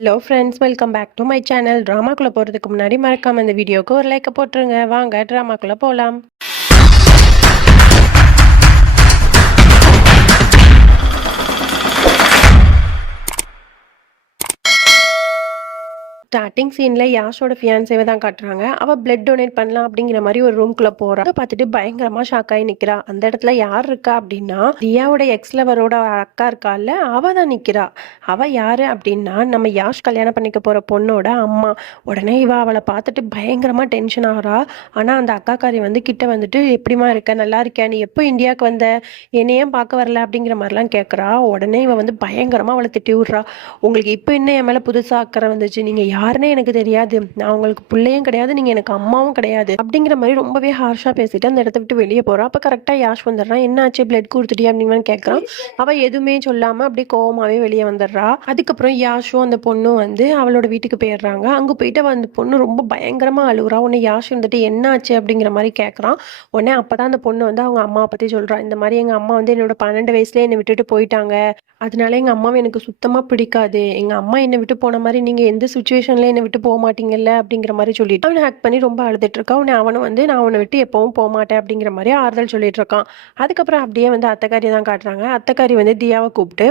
Hello friends, welcome back to my channel. ட்ராமாக்குள்ளே போகிறதுக்கு முன்னாடி மறக்காம இந்த வீடியோக்கு ஒரு லைக்கை போட்டுருங்க. வாங்க ட்ராமாக்குள்ளே போகலாம். ஸ்டார்டிங் சீனில் யாஷோட ஃபியான்சேவை தான் காட்டுறாங்க. அவள் பிளட் டொனேட் பண்ணலாம் அப்படிங்கிற மாதிரி ஒரு ரூம்குள்ளே போகிறா. அதை பார்த்துட்டு பயங்கரமாக ஷாக் ஆகி நிற்கிறா. அந்த இடத்துல யார் இருக்கா அப்படின்னா, தியாவோட எக்ஸ் லவரோட அக்கா இருக்கால, அவள் தான் நிற்கிறா. அவள் யார் அப்படின்னா, நம்ம யாஷ் கல்யாணம் பண்ணிக்க போகிற பொண்ணோட அம்மா. உடனே அவளை பார்த்துட்டு பயங்கரமாக டென்ஷன் ஆகிறா. ஆனால் அந்த அக்காக்காரி கிட்ட வந்துட்டு, எப்படிமா இருக்க, நல்லா இருக்கியா, நீ எப்போ இந்தியாவுக்கு வந்த, என்னையும் பார்க்க வரல அப்படிங்கிற மாதிரிலாம் கேட்குறா. உடனே பயங்கரமாக அவளை திட்டி விட்றா. உங்களுக்கு இப்போ என்ன என் மேலே புதுசாக அக்கறை வந்துச்சு, நீங்கள் யாருன்னே எனக்கு தெரியாது, நான் உங்களுக்கு பிள்ளையும் கிடையாது, நீங்க எனக்கு அம்மாவும் கிடையாது அப்படிங்கிற மாதிரி ரொம்பவே ஹார்ஷா பேசிட்டு அந்த இடத்த விட்டு வெளியே போறா. அப்ப கரெக்டா யாஷ் வந்துடுறான். என்னாச்சு, பிளட் கொடுத்துட்டியா அப்படின்னு கேட்கறான். அவ எதுவுமே சொல்லாம அப்படியே கோவமாவே வெளியே வந்துடுறா. அதுக்கப்புறம் யாஷும் அந்த பொண்ணும் அவளோட வீட்டுக்கு போயிடுறாங்க. அங்க போயிட்டு அந்த பொண்ணு ரொம்ப பயங்கரமா அழுகுறா. உடனே யாஷ் என்னாச்சு அப்படிங்கிற மாதிரி கேட்கறான். உடனே அப்பதான் அந்த பொண்ணு அவங்க அம்மா பத்தி சொல்றா. இந்த மாதிரி எங்க அம்மா என்னோட 12 வயசுல என்னை விட்டுட்டு போயிட்டாங்க, அதனால எங்க அம்மாவை எனக்கு சுத்தமா பிடிக்காது, எங்க அம்மா என்னை விட்டு போன மாதிரி நீங்க எந்த சுச்சுவேஷன்ல என்னை விட்டு போக மாட்டீங்கல்ல அப்படிங்கிற மாதிரி சொல்லிட்டு அவனை ஹேக் பண்ணி ரொம்ப அழுதுட்டு இருக்கா. உடனே அவனும் நான் உன்னை விட்டு எப்பவும் போக மாட்டேன் அப்படிங்கிற மாதிரி ஆறுதல் சொல்லிட்டு இருக்கான். அதுக்கப்புறம் அப்படியே அத்தைக்காரி தான் காட்டுறாங்க. அத்தைக்காரி தியாவை கூப்பிட்டு,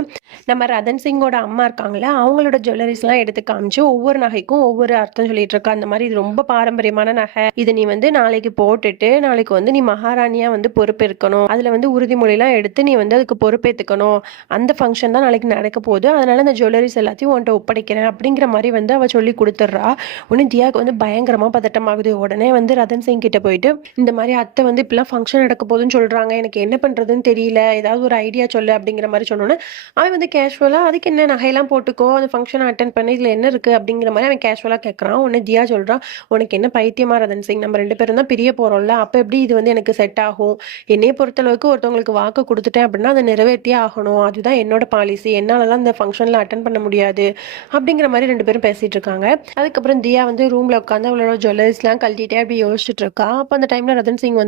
நம்ம ரதன் சிங்கோட அம்மா இருக்காங்களே, அவங்களோட ஜுவல்லரிஸ்லாம் எடுத்து காமிச்சு ஒவ்வொரு நகைக்கும் ஒவ்வொரு அர்த்தம் சொல்லிட்டு இருக்கா. அந்த மாதிரி இது ரொம்ப பாரம்பரியமான நகை, இதை நீ நாளைக்கு போட்டுட்டு நாளைக்கு நீ மகாராணியா பொறுப்பேற்கணும், அதுல உறுதிமொழிலாம் எடுத்து நீ அதுக்கு பொறுப்பேற்றுக்கணும், அந்த ஃபங்க்ஷன் தான் நாளைக்கு நடக்க போகுது, அதனால இந்த ஜுவல்லரிஸ் எல்லாத்தையும் உன்ட்ட ஒப்படைக்கிறேன் அப்படிங்கிற மாதிரி அவ சொல்லி கொடுத்துட்றா. உடனே தியாவுக்கு பயங்கரமா பதட்டமாகுது. உடனே ரதன் சிங் கிட்ட போயிட்டு, இந்த மாதிரி அத்தை இப்பெல்லாம் ஃபங்க்ஷன் நடக்க போகுதுன்னு சொல்றாங்க, எனக்கு என்ன பண்றதுன்னு தெரியல, ஏதாவது ஒரு ஐடியா சொல்லு அப்படிங்கிற மாதிரி சொன்னோன்னே அவன் கேஷுவலா, அதுக்கு என்ன, நகையெல்லாம் போட்டுக்கோ, அந்த ஃபங்க்ஷன் அட்டன் பண்ணி இதுல என்ன இருக்கு அப்படிங்கிற மாதிரி அவன் கேஷுவலா கேட்கறான். உடனே தியா சொல்றான், உனக்கு என்ன பைத்தியமா ரதன் சிங், நம்ம 2 பேரும் தான் பிரிய போறோம்ல, அப்ப எப்படி இது எனக்கு செட் ஆகும், என்னைய பொறுத்தளவுக்கு ஒருத்தவங்களுக்கு வாக்கு கொடுத்துட்டேன் அப்படின்னா அதை நிறைவேற்றியே ஆகணும், அதுதான் என்னோட பாலிசி, என்னாலலாம் இந்த ஃபங்க்ஷன்ல அட்டன் பண்ண முடியாது அப்படிங்கிற மாதிரி 2 பேரும் பேசிட்டு இருக்காங்க. அதுக்கப்புறம் தியா ரூம்ல உட்காந்து அவளோட ஜுவல்லரிஸ்லாம் கழட்டிட்டே அப்படி யோசிச்சுட்டு இருக்கா. அப்போ அந்த டைம்ல ரதன் சிங்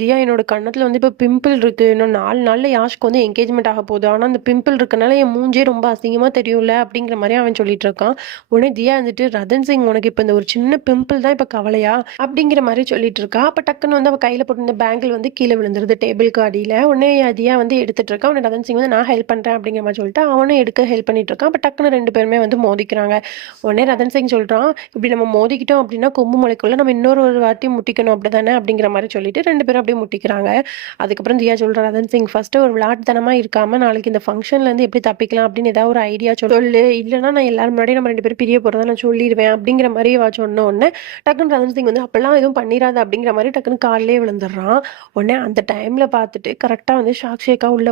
தியா, என்னோட கண்ணத்துல இப்போ பிம்பிள் இருக்கு, இன்னும் 4 நாள்ல யாஷ்க்கு என்கேஜ்மெண்ட் ஆக போகுது, ஆனா அந்த பிம்பிள் இருக்கனால என் மூஞ்சே ரொம்ப அசிங்கமா தெரியும்ல அப்படிங்கிற மாதிரி அவன் சொல்லிட்டு இருக்கான். உடனே தியா ரதன் சிங், உனக்கு இப்போ இந்த ஒரு சின்ன பிம்பிள் தான் இப்போ கவலையா அப்படிங்கிற மாதிரி சொல்லிட்டு இருக்கா. அப்ப டக்குன்னு அவ கையில போட்டு பேங்கிள் கீழே விழுந்துருது டேபிளுக்கு அடியில. உடனே தியா எடுத்துட்டு இருக்கா. உடனே ரதன் சிங் நான் ஹெல்ப் பண்றேன் அப்படிங்கிற மாதிரி சொல்லிட்டு அவனும் எடுக்க ஹெல்ப் பண்ணிட்டு இருக்கான். அப்ப டக்குன்னு 2 பேருமே மோதிக்கிறாங்க. உடனே ரதன் சிங் சொல்றான், இப்படி நம்ம மோதிக்கிட்டோம் அப்படின்னா கொம்பு முளைக்குள்ள நம்ம இன்னொரு வாட்டி முட்டிக்கணும் அப்படிதானே அப்படிங்கிற மாதிரி சொல்லிட்டு 2 பேரும் அப்படியே முட்டிக்கிறாங்க. அதுக்கப்புறம் தியா சொல்றா, ரதன் சிங் ஃபர்ஸ்ட் ஒரு விளையாட்டுத்தனமா இருக்காம நாளைக்கு இந்த ஃபங்க்ஷன்ல இருந்து எப்படி தப்பிக்கலாம் அப்படின்னு ஏதாவது ஒரு ஐடியா சொல்லு, இல்லைன்னா நான் எல்லாரும் முன்னாடி நம்ம 2 பேரும் பிரிய போறதா நான் சொல்லிடுவேன் அப்படிங்கிற மாதிரி சொன்ன உடனே டக்குன்னு ரதன் சிங் அப்பெல்லாம் எதுவும் பண்ணிடாது அப்படிங்கிற மாதிரி டக்குன்னு காலிலே விழுந்துடுறான். உடனே அந்த டைம்ல பார்த்துட்டு கரெக்டா ஷாக்ஷேக்கா உள்ள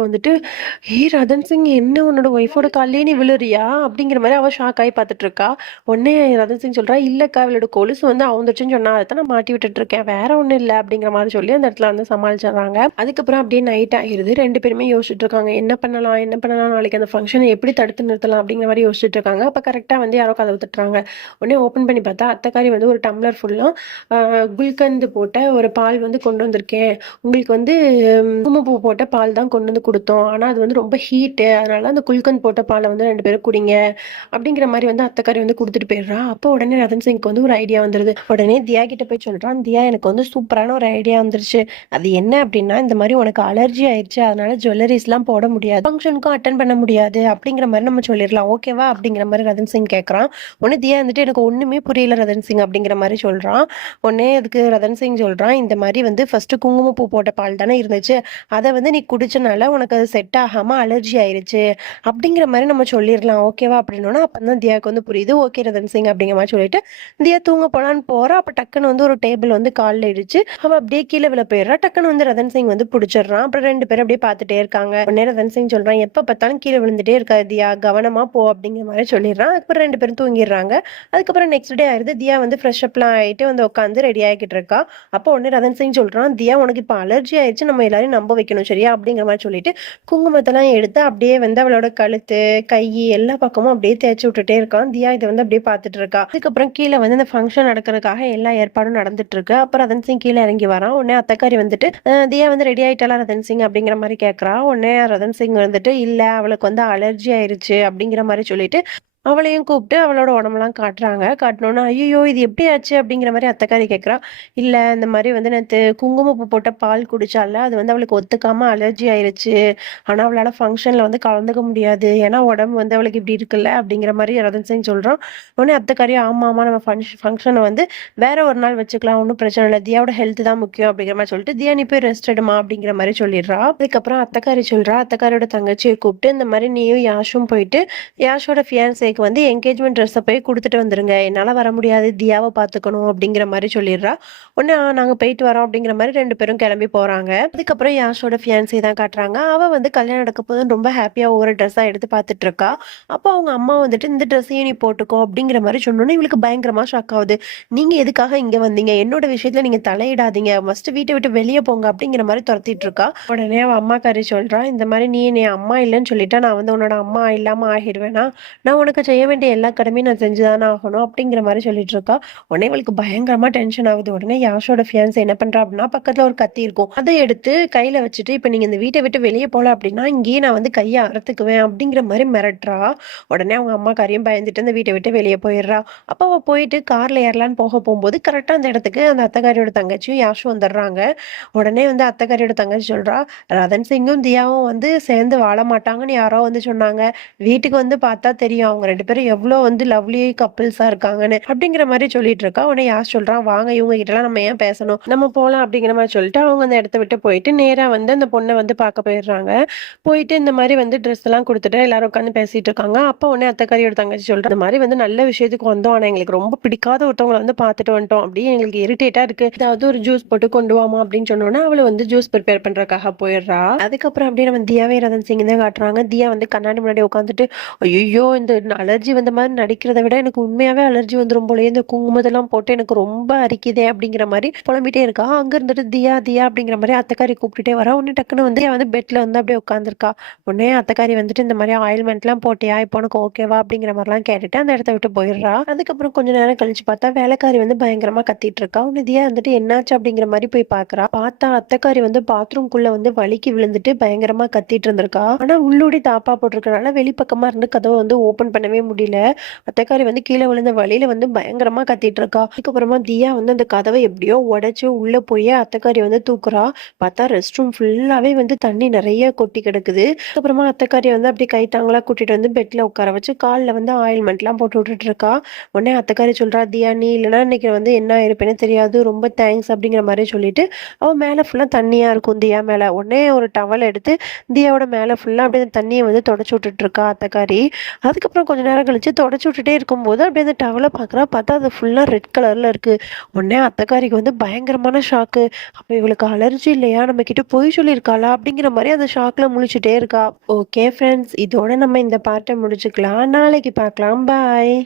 ஏ ரதன் சிங், என்ன உன்னோட ஒய்ஃபோட காலிலே நீ விழுறியா அப்படிங்கிற மாதிரி அவ ஷாக் ஆகி பார்த்துட்டு இருக்கா. உடனே ரதன் சிங் சொல்றா, இல்லக்கா அவளோட கொலுசு அவுந்துருச்சுன்னு சொன்னா, அதை நான் மாட்டி விட்டுட்டு இருக்கேன், வேற ஒண்ணும் இல்லை அப்படிங்கிற மாதிரி சொல்லி அந்த இடத்துல சமாளிச்சிடுறாங்க. அதுக்கப்புறம் அப்படியே நைட் ஆகிருது. 2 பேருமே யோசிச்சுட்டு இருக்காங்க, என்ன பண்ணலாம் நாளைக்கு அந்த ஃபங்க்ஷனை எப்படி தடுத்து நிறுத்தலாம் அப்படிங்கிற மாதிரி யோசிச்சுட்டு இருக்காங்க. அப்ப கரெக்டா யாரோ கதவு தட்டுறாங்க. உடனே ஓப்பன் பண்ணி பார்த்தா அத்தைக்காரி ஒரு டம்ளர் ஃபுல்லா குல்கந்து போட்ட ஒரு பால் கொண்டு வந்திருக்கேன், உங்களுக்கு குங்குமப்பூ போட்ட பால் தான் கொண்டு கொடுத்தோம், ஆனா அது ரொம்ப ஹீட்டு, அதனால அந்த குல்கந்த் போட்ட பாலை 2 பேரும் குடிங்க அப்படிங்கிற மாதிரி அத்தைக்காரி கொடுத்துட்டு போயிடுறா. அப்போ உடனே ரதன் சிங்க்கு ஒரு ஐடியா வந்துருது. உடனே தியா கிட்ட போய் சொல்றான், தியா எனக்கு சூப்பரான ஒரு ஐடியா வந்துருச்சு, அது என்ன அப்படின்னா, இந்த மாதிரி உனக்கு அலர்ஜி ஆயிடுச்சு, அதனால ஜுவல்லரிஸ்லாம் போட முடியாது, ஃபங்க்ஷனுக்கும் அட்டன் பண்ண முடியாது அப்படிங்கிற மாதிரி நம்ம சொல்லிடலாம், ஓகேவா அப்படிங்கிற மாதிரி ரதன் சிங் கேட்கறான். உடனே தியா எனக்கு ஒண்ணுமே புரியல ரதன் சிங் அப்படிங்கிற மாதிரி சொல்றான். உடனே அதுக்கு ரதன் சிங் சொல்றான், இந்த மாதிரி ஃபர்ஸ்ட் குங்குமப்பூ போட்ட பால் தானே இருந்துச்சு, அதை நீ குடிச்சனால உனக்கு அது செட் ஆகாம அலர்ஜி ஆயிருச்சு அப்படிங்கிற மாதிரி நம்ம சொல்லிடலாம், ஓகேவா அப்படின்னா. அப்பதான் தியாவுக்கு புரியுது. ஓகே ரதன் சிங் அப்படிங்கிற மாதிரி சொல்லிட்டு தியா தூங்க போலான்னு போறா. அப்ப டக்குன்னு ஒரு டேபிள் காலில் இடிச்சு அவ அப்படியே கீழே விழ போயிடுறா. டக்குன்னு ரதன் சிங் பிடிச்சிடுறான். அப்புறம் 2 பேரும் அப்படியே பார்த்துட்டே இருக்காங்க. உடனே ரதன் சிங் சொல்றான், எப்ப பார்த்தாலும் கீழே விழுந்துட்டே இருக்காது தியா, கவனமா போ அப்படிங்கிற மாதிரி சொல்லிடுறான். அதுக்கப்புறம் 2 பேரும் தூங்கிடுறாங்க. அதுக்கப்புறம் நெக்ஸ்ட் டே ஆயிருது. தியா ஃப்ரெஷ் அப்லாம் ஆயிட்டு உட்காந்து ரெடி ஆகிட்டு இருக்கா. அப்போ உடனே ரதன் சிங் சொல்றான், தியா உனக்கு இப்போ அலர்ஜி ஆயிடுச்சு, நம்ம எல்லாரையும் நம்ப வைக்கணும் சரியா அப்படிங்கிற மாதிரி சொல்லிட்டு குங்குமத்தெல்லாம் எடுத்து அப்படியே அவளோட கழுத்து கை எல்லா பக்கமும் அப்படியே தேய்ச்சி விட்டுட்டே இருக்கான். தியா இதை அப்படியே பார்த்துட்டு இருக்கா. அதுக்கப்புறம் கீழே இந்த ஃபங்க்ஷன் நடக்கிறதுக்காக எல்லா ஏற்பாடும் நடந்துட்டு இருக்கு. அப்ப ரதன் சிங் கீழே இறங்கி வரான். உடனே அத்தைக்காரி தியா ரெடி ஆயிட்டாளா ரதன் சிங் அப்படிங்கிற மாதிரி கேட்கறா. உடனே ரதன் சிங் இல்ல அவளுக்கு அலர்ஜி ஆயிருச்சு அப்படிங்கிற மாதிரி சொல்லிட்டு அவளையும் கூப்பிட்டு அவளோட உடம்பெல்லாம் காட்டுறாங்க. காட்டுனோனே, "ஐயய்யோ! இது எப்படி ஆச்சு?" அப்படிங்கிற மாரி அத்தைக்காரி கேட்கிறா. "இல்ல இந்த மாரி வந்து நேத்து குங்குமப்பூ போட்ட பால் குடிச்சால்ல, அது வந்து அவளுக்கு ஒத்துக்காம அலர்ஜி ஆயிருச்சு. ஆனா அவளால ஃபங்ஷன்ல வந்து கலந்துக்க முடியாது. ஏன்னா உடம்பு வந்து அவளுக்கு இப்படி இருக்குல்ல." அப்படிங்கிற மாரி ரதன் சிங் சொல்றான். உடனே அத்தைக்காரி, "ஆமாமா நம்ம ஃபங்ஷன வந்து வேற ஒரு நாள் வச்சுக்கலாம். ஒண்ணும் பிரச்சனை இல்ல. தியாவோட ஹெல்த் தான் முக்கியம்." அப்படிங்கிற மாரி சொல்லிட்டு, "தியா நீ போய் ரெஸ்ட் எடும்மா." அப்படிங்கிற மாரி சொல்லிடுறா. அதுக்கப்புறம் அத்தைக்காரி சொல்றா, அத்தைக்காரியோட தங்கச்சிய கூப்பிட்டு, "இந்த மாரி நீயும் யாஷும் போயிட்டு யாஷோட ஃபியான்சேக்கு வந்து என்கேஜ்மெண்ட் ட்ரெஸ்ஸ போய் குடுத்துட்டு வந்துருங்க. என்னால வர முடியாது. தியாவ பாத்துக்கணும் அப்படிங்கிற மாரி சொல்லிர்றா. உடனே நாங்க போயிட்டு வரோம் அப்படிங்கிற மாரி 2 பேரும் கிளம்பி போறாங்க. அதுக்கப்புறம் யாஷோட ஃபியான்சே தான் காட்டுறாங்க. அவ வந்து கல்யாணம் நடக்க போதுன்னு ரொம்ப ஹேப்பியா ஒவ்வொரு ட்ரெஸ்ஸா எடுத்து பாத்துட்டு இருக்கா. அப்போ அவங்க அம்மா வந்துட்டு இந்த ட்ரெஸ்ஸையும் நீ போட்டுக்கோ அப்படிங்கிற மாரி சொன்னோனே இவளுக்கு பயங்கரமா ஷாக் ஆகுது. நீங்க எதுக்காக இங்க வந்தீங்க? என்னோட விஷயத்துல நீங்க தலையிடாதீங்க. ஃபர்ஸ்ட் வீட்ட விட்டு வெளிய போங்க அப்படிங்கிற மாரி தொரத்திட்டு இருக்கா. உடனே அவ அம்மாக்காரி சொல்றா, இந்த மாரி நீ என்னைய அம்மா இல்லன்னு சொல்லிட்டா நான் வந்து உன்னோட அம்மா இல்லாம ஆகிருவேனா? நான் உனக்கு செய்ய வேண்டிய எல்லா கடமையும் நான் செஞ்சு தானே ஆகணும் அப்படிங்கிற மாதிரி சொல்லிட்டு இருக்கா. உடனே இவளுக்கு பயங்கரமா டென்ஷன் ஆகுது. உடனே யாஷோட ஃபியான்ஸ் என்ன பண்றா அப்படின்னா பக்கத்துல ஒரு கத்தி இருக்கும். அதை எடுத்து கையில வச்சுட்டு இப்ப நீங்க இந்த வீட்டை விட்டு வெளியே போல அப்படின்னா இங்கேயே நான் வந்து கையை அறுத்துக்குவேன் அப்படிங்கிற மாதிரி மிரட்டுறா. உடனே அவங்க அம்மாக்காரியும் பயந்துட்டு அந்த வீட்டை விட்டு வெளியே போயிடுறா. அப்ப அவ போயிட்டு கார்ல ஏறலான்னு போகும்போது கரெக்டா அந்த இடத்துக்கு அந்த அத்தைக்காரியோட தங்கச்சியும் யாஷும் வந்துடுறாங்க. உடனே வந்து அத்தைக்காரியோட தங்கச்சி சொல்றா, ரதன் சிங்கும் தியாவும் வந்து சேர்ந்து வாழ மாட்டாங்கன்னு யாரோ வந்து சொன்னாங்க. வீட்டுக்கு வந்து பார்த்தா தெரியும். அவங்க 2 பேரும் எவ்ளோ வந்து லவ்லி கப்பிள்ஸா இருக்காங்கன்னு. அப்படிங்கிற மாரி சொல்லிட்டு இருக்கா. உடனே யாஷ் சொல்றான், "வாங்க இவங்க கிட்டலாம் நம்ம ஏன் பேசணும்? நம்ம போலாம்." அப்படிங்கிற மாரி சொல்லிட்டு அவங்க அந்த இடத்த விட்டு போயிட்டு நேரா வந்து அந்த பொண்ண வந்து பார்க்க போயிடுறாங்க. போயிட்டு இந்த மாரி வந்து ட்ரெஸ் எல்லாம் குடுத்துட்டு எல்லாரும் உட்காந்து பேசிட்டு இருக்காங்க. அப்ப உடனே அத்தைக்காரியோட தங்கச்சி சொல்றா, "இந்த மாரி வந்து நல்ல விஷயத்துக்கு வந்தோம். ஆனா எங்களுக்கு ரொம்ப பிடிக்காத ஒருத்தவங்கள வந்து பார்த்துட்டு வந்துட்டோம். அப்படியே எங்களுக்கு இரிட்டேட்டா இருக்கு. ஏதாவது ஒரு ஜூஸ் போட்டு கொண்டு வாமா." அப்படின்னு சொன்னோனே அவள வந்து ஜூஸ் ப்ரிப்பேர் பண்றதுக்காக போயிடுறா. அதுக்கப்புறம் அப்படியே நம்ம தியாவே ரதன் சிங் தான் காட்டுறாங்க. தியா வந்து கண்ணாடி முன்னாடி உட்காந்துட்டு, ஐயய்யோ! இந்த அலர்ஜி வந்த மாரி நடிக்கிறத விட, எனக்கு உண்மையாவே அலர்ஜி வந்துரும் போலயே! இந்த குங்குமத்தெல்லாம் போட்டு எனக்கு ரொம்ப அரிக்குதே! அப்படிங்கிற மாரி புலம்பிட்டே இருக்கா. அங்க இருந்துட்டு தியா, தியா அப்படிங்கிற மாரி அத்தைக்காரி கூப்பிட்டுட்டே வரா. உடனே டக்குனு வந்து அவ வந்து பெட்ல வந்து அப்படியே உட்காந்துருக்கா. உடனே அத்தைக்காரி வந்துட்டு இந்த மாரி ஆயில்மெண்ட்லாம் போட்டியா? இப்போ உனக்கு ஓகேவா? அப்படிங்கிற மாரிலாம் கேட்டுட்டு அந்த இடத்த விட்டு போயிடுறா. அதுக்கப்புறம் கொஞ்ச நேரம் கழிச்சு பார்த்தா, வேலைக்காரி வந்து பயங்கரமா கத்திட்டு இருக்கா. உடனே தியா வந்துட்டு என்னாச்சு? அப்படிங்கிற மாரி போய் பார்க்குறா. பார்த்தா அத்தைக்காரி வந்து பாத்ரூம்குள்ள வந்து வழுக்கி விழுந்துட்டு பயங்கரமா கத்திட்டு இருந்திருக்கா. ஆனா உள்ளூடி தாப்பா போட்டிருக்கனால வெளிப்பக்கமா இருந்து கதவ வந்து ஓப்பன் பண்ணவே முடியல. அத்தைக்காரி வந்து கீழ விழுந்த வலியில வந்து பயங்கரமா கத்திட்டு இருக்கா. அதுக்கப்புறமா தியா வந்து அந்த கதவ எப்படியோ உடைச்சு உள்ள போய் அத்தைக்காரி வந்து தூக்குறா. பார்த்தா ரெஸ்ட் ரூம் ஃபுல்லாவே வந்து தண்ணி நெறைய கொட்டி கிடக்குது. அதுக்கப்புறமா அத்தைக்காரிய வந்து அப்படியே கை தாங்கலா கூட்டிட்டு வந்து பெட்ல உட்கார வச்சு கால்ல வந்து ஆயில்மெண்ட்லாம் போட்டு விட்டுட்டு இருக்கா. உடனே அத்தைக்காரி சொல்றா, "தியா நீ இல்லன்னா இன்னைக்கு வந்து என்ன ஆயிருப்பேன்னு தெரியாது. ரொம்ப தேங்க்ஸ்." அப்படிங்கிற மாரி சொல்லிட்டு அவ மேல ஃபுல்லா தண்ணியா இருக்கும் தியா மேல. உடனே ஒரு டவல் எடுத்து தியாவோட மேல ஃபுல்லா அப்படியே அந்த தண்ணிய வந்து தொடச்சு விட்டுட்டு இருக்கா அத்தைக்காரி. அதுக்கப்புறம் கொஞ்ச நேரம் கழிச்சு தொடச்சு விட்டுட்டே இருக்கும்போது அப்படியே அந்த டவல பார்க்குறா. பார்த்தா அது ஃபுல்லா ரெட் கலர்ல இருக்கு. உடனே அத்தைக்காரிக்கு வந்து பயங்கரமான ஷாக்கு. அப்ப இவளுக்கு அலர்ஜி இல்லையா? நம்ம கிட்ட பொய் சொல்லியிருக்காளா? அப்படிங்கிற மாரி அந்த ஷாக்ல முழிச்சுட்டே இருக்கா. ஓகே ஃப்ரெண்ட்ஸ், இதோட நம்ம இந்த பார்ட்ட முடிச்சுக்கலாம். நாளைக்கு பார்க்கலாம். பாய்.